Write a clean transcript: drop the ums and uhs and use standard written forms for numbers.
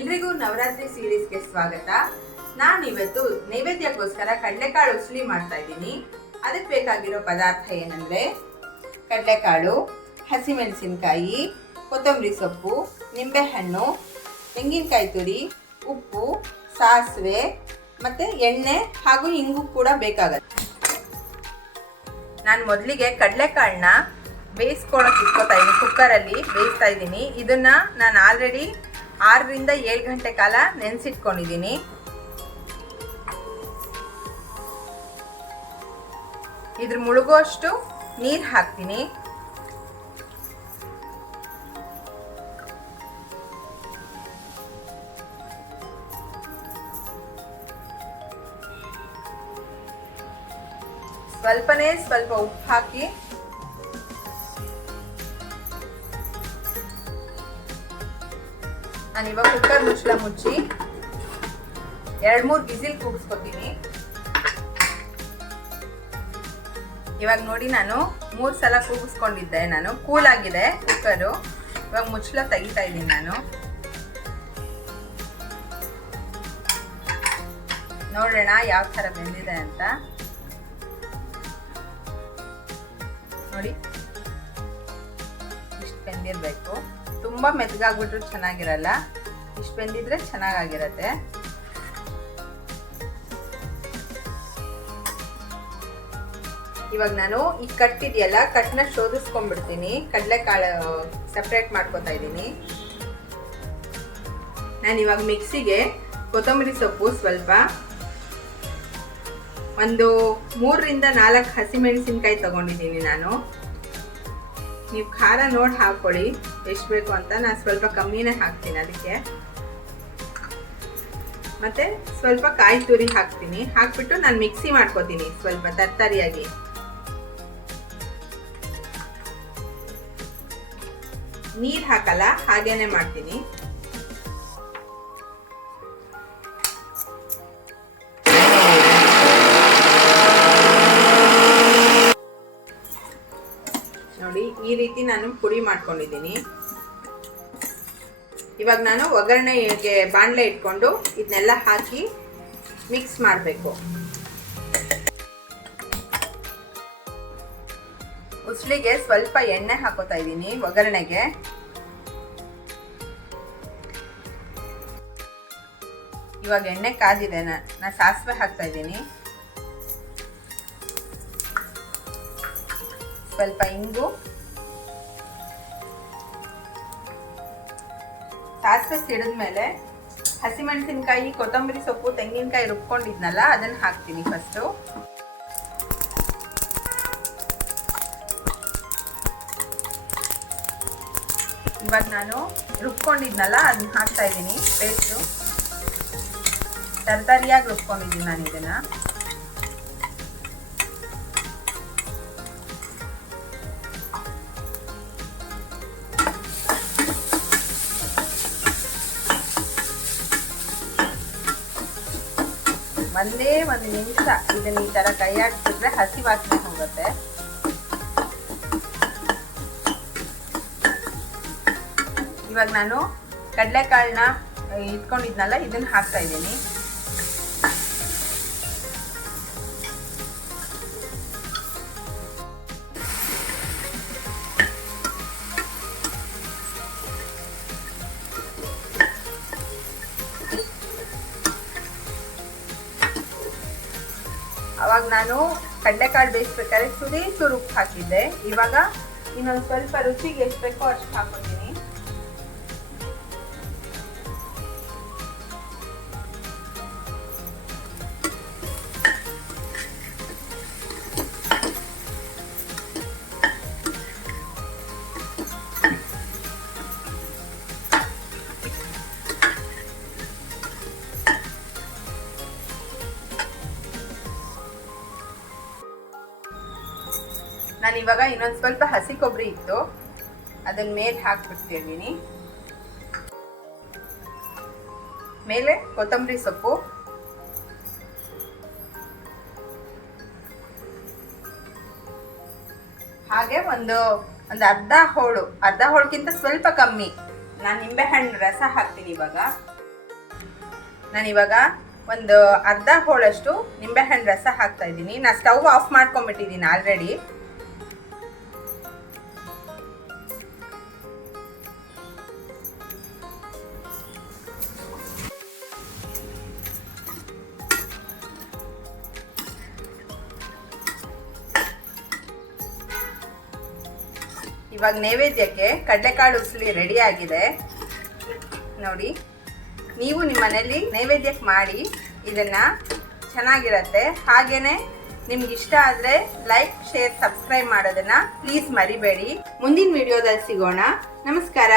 ಎಲ್ರಿಗೂ ನವರಾತ್ರಿ ಸೀರೀಸ್ಗೆ ಸ್ವಾಗತ. ನಾನಿವತ್ತು ನೈವೇದ್ಯಕ್ಕೋಸ್ಕರ ಕಡಲೆಕಾಳು ಉಸ್ಲಿ ಮಾಡ್ತಾ ಇದ್ದೀನಿ. ಅದಕ್ಕೆ ಬೇಕಾಗಿರೋ ಪದಾರ್ಥ ಏನಂದರೆ ಕಡಲೆಕಾಳು, ಹಸಿಮೆಣಸಿನಕಾಯಿ, ಕೊತ್ತಂಬರಿ ಸೊಪ್ಪು, ನಿಂಬೆಹಣ್ಣು, ತೆಂಗಿನಕಾಯಿ ತುರಿ, ಉಪ್ಪು, ಸಾಸಿವೆ ಮತ್ತು ಎಣ್ಣೆ ಹಾಗೂ ಇಂಗು ಕೂಡ ಬೇಕಾಗತ್ತೆ. ನಾನು ಮೊದಲಿಗೆ ಕಡಲೆಕಾಳನ್ನ ಬೇಯಿಸ್ಕೊಳಕ್ಕೆ ಇಟ್ಕೋತಾ ಇದ್ದೀನಿ. ಕುಕ್ಕರಲ್ಲಿ ಬೇಯಿಸ್ತಾ ಇದ್ದೀನಿ. ಇದನ್ನು ನಾನು ಆಲ್ರೆಡಿ 6 ರಿಂದ 7 ಗಂಟೆ ಕಾಲ ನೆನೆಸಿಟ್ಕೊಂಡಿದ್ದೀನಿ. ಇದ್ರ ಮುಳುಗುವಷ್ಟು ನೀರು ಹಾಕ್ತೀನಿ. ಸ್ವಲ್ಪ ಉಪ್ಪು ಹಾಕಿ ನಾನಿವಾಗ ಕುಕ್ಕರ್ ಮುಚ್ಚಳ ಮುಚ್ಚಿ 2-3 ವಿಸಿಲ್ ಕೂಗಿಸ್ಕೊತೀನಿ. ಇವಾಗ ನೋಡಿ ನಾನು 3 ಸಲ ಕೂಗಿಸ್ಕೊಂಡಿದ್ದೆ. ನಾನು ಕೂಲ್ ಆಗಿದೆ ಕುಕ್ಕರು. ಇವಾಗ ಮುಚ್ಚಳ ತೆಗಿತಾ ಇದ್ದೀನಿ. ನಾನು ನೋಡೋಣ ಯಾವ ಥರ ಬೆಂದಿದೆ ಅಂತ. ನೋಡಿ, ಇಷ್ಟು ಬೆಂದಿರಬೇಕು. ತುಂಬ ಮೆತ್ತಗಾಗ್ಬಿಟ್ರು ಚೆನ್ನಾಗಿರಲ್ಲ. ಇಷ್ಟು ಬೆಂದಿದ್ರೆ ಚೆನ್ನಾಗಿರತ್ತೆ. ಇವಾಗ ನಾನು ಈ ಕಟ್ಟಿದೆಯಲ್ಲ, ಕಟ್ಟನ್ನ ಶೋಧಿಸ್ಕೊಂಡ್ಬಿಡ್ತೀನಿ. ಕಡಲೆಕಾಳು ಸಪ್ರೇಟ್ ಮಾಡ್ಕೊತಾ ಇದ್ದೀನಿ. ನಾನು ಇವಾಗ ಮಿಕ್ಸಿಗೆ ಕೊತ್ತಂಬರಿ ಸೊಪ್ಪು ಸ್ವಲ್ಪ, ಒಂದು 3 ರಿಂದ 4 ಹಸಿಮೆಣಸಿನ್ಕಾಯಿ ತಗೊಂಡಿದ್ದೀನಿ. ನಾನು ನೀವು ಖಾರ ನೋಡಿ ಹಾಕ್ಕೊಳ್ಳಿ ಎಷ್ಟು ಬೇಕು ಅಂತ. ನಾನು ಸ್ವಲ್ಪ ಕಮ್ಮಿನೇ ಹಾಕ್ತೀನಿ ಅದಕ್ಕೆ. ಮತ್ತೆ ಸ್ವಲ್ಪ ಕಾಯಿ ತುರಿ ಹಾಕ್ತೀನಿ. ಹಾಕ್ಬಿಟ್ಟು ನಾನು ಮಿಕ್ಸಿ ಮಾಡ್ಕೋತೀನಿ ಸ್ವಲ್ಪ ತರ್ತರಿಯಾಗಿ. ನೀರು ಹಾಕಲ್ಲ, ಹಾಗೇನೆ ಮಾಡ್ತೀನಿ. ನೋಡಿ, ಈ ರೀತಿ ನಾನು ಪುಡಿ ಮಾಡ್ಕೊಂಡಿದ್ದೀನಿ. ಇವಾಗ ನಾನು ಒಗ್ಗರಣೆಗೆ ಬಾಣಲೆ ಇಟ್ಕೊಂಡು ಇದನ್ನೆಲ್ಲ ಹಾಕಿ ಮಿಕ್ಸ್ ಮಾಡಬೇಕು. ಉಸ್ಲಿಗೆ ಸ್ವಲ್ಪ ಎಣ್ಣೆ ಹಾಕೋತಾ ಇದ್ದೀನಿ ಒಗ್ಗರಣೆಗೆ. ಇವಾಗ ಎಣ್ಣೆ ಕಾದಿದೆ. ನಾನು ಸಾಸಿವೆ ಹಾಕ್ತಾ ಇದ್ದೀನಿ. ಸ್ವಲ್ಪ ಇಂಗು, ಸಾಸಿವೆ ಸಿಡಿದ್ಮೇಲೆ ಹಸಿಮೆಣಸಿನಕಾಯಿ, ಕೊತ್ತಂಬರಿ ಸೊಪ್ಪು, ತೆಂಗಿನಕಾಯಿ ರುಬ್ಕೊಂಡಿದ್ನಲ್ಲ ಅದನ್ನು ಹಾಕ್ತೀನಿ ಫಸ್ಟು. ಇವಾಗ ನಾನು ರುಬ್ಕೊಂಡಿದ್ನಲ್ಲ ಅದನ್ನ ಹಾಕ್ತಾ ಇದ್ದೀನಿ. ಪೇಸ್ಟು ತರತರಿಯಾಗಿ ರುಬ್ಕೊಂಡಿದ್ದೀನಿ ನಾನು ಇದನ್ನು. ಒಂದೇ 1 ನಿಮಿಷ ಇದನ್ನ ಈ ತರ ಕೈ ಆಡಿಸಿದ್ರೆ ಹಸಿ ವಾಸನೆ ಹೋಗುತ್ತೆ. ಇವಾಗ ನಾನು ಕಡಲೆಕಾಳನ್ನ ಇಟ್ಕೊಂಡಿದ್ನಲ್ಲ ಇದನ್ನ ಹಾಕ್ತಾ ಇದ್ದೀನಿ. ಅವಾಗ ನಾನು ಕಡಲೆಕಾಳು ಬೇಯಿಸ್ಬೇಕಾದ್ರೆ ಚೂರು ಉಪ್ಪು ಹಾಕಿದ್ದೆ. ಇವಾಗ ಇನ್ನೊಂದು ಸ್ವಲ್ಪ ರುಚಿಗೆ ಎಷ್ಟು ಬೇಕೋ ಅಷ್ಟು ಹಾಕೋತೀನಿ. ನಾನು ಇವಾಗ ಇನ್ನೊಂದು ಸ್ವಲ್ಪ ಹಸಿ ಕೊಬ್ಬರಿ ಇತ್ತು, ಅದನ್ನ ಮೇಲೆ ಹಾಕ್ಬಿಡ್ತಿದ್ದೀನಿ. ಮೇಲೆ ಕೊತ್ತಂಬರಿ ಸೊಪ್ಪು, ಹಾಗೆ ಒಂದು ಅರ್ಧ ಹೋಳುಕ್ಕಿಂತ ಸ್ವಲ್ಪ ಕಮ್ಮಿ ನಾನು ನಿಂಬೆಹಣ್ಣು ರಸ ಹಾಕ್ತೀನಿ. ಇವಾಗ ನಾನಿವಾಗ ಒಂದು ಅರ್ಧ ಹೋಳಷ್ಟು ನಿಂಬೆಹಣ್ಣು ರಸ ಹಾಕ್ತಾ ಇದ್ದೀನಿ. ನಾನು ಸ್ಟವ್ ಆಫ್ ಮಾಡ್ಕೊಂಡ್ಬಿಟ್ಟಿದ್ದೀನಿ ಆಲ್ರೆಡಿ. ಇವಾಗ ನೈವೇದ್ಯಕ್ಕೆ ಕಡಲೆಕಾಳು ಉಸ್ಲಿ ರೆಡಿ ಆಗಿದೆ ನೋಡಿ. ನೀವು ನಿಮ್ಮ ಮನೆಯಲ್ಲಿ ನೈವೇದ್ಯಕ್ಕೆ ಮಾಡಿ ಇದನ್ನು, ಚೆನ್ನಾಗಿರುತ್ತೆ. ಹಾಗೆಯೇ ನಿಮ್ಗೆ ಇಷ್ಟ ಆದರೆ ಲೈಕ್, ಶೇರ್, ಸಬ್ಸ್ಕ್ರೈಬ್ ಮಾಡೋದನ್ನು ಪ್ಲೀಸ್ ಮರಿಬೇಡಿ. ಮುಂದಿನ ವಿಡಿಯೋದಲ್ಲಿ ಸಿಗೋಣ. ನಮಸ್ಕಾರ.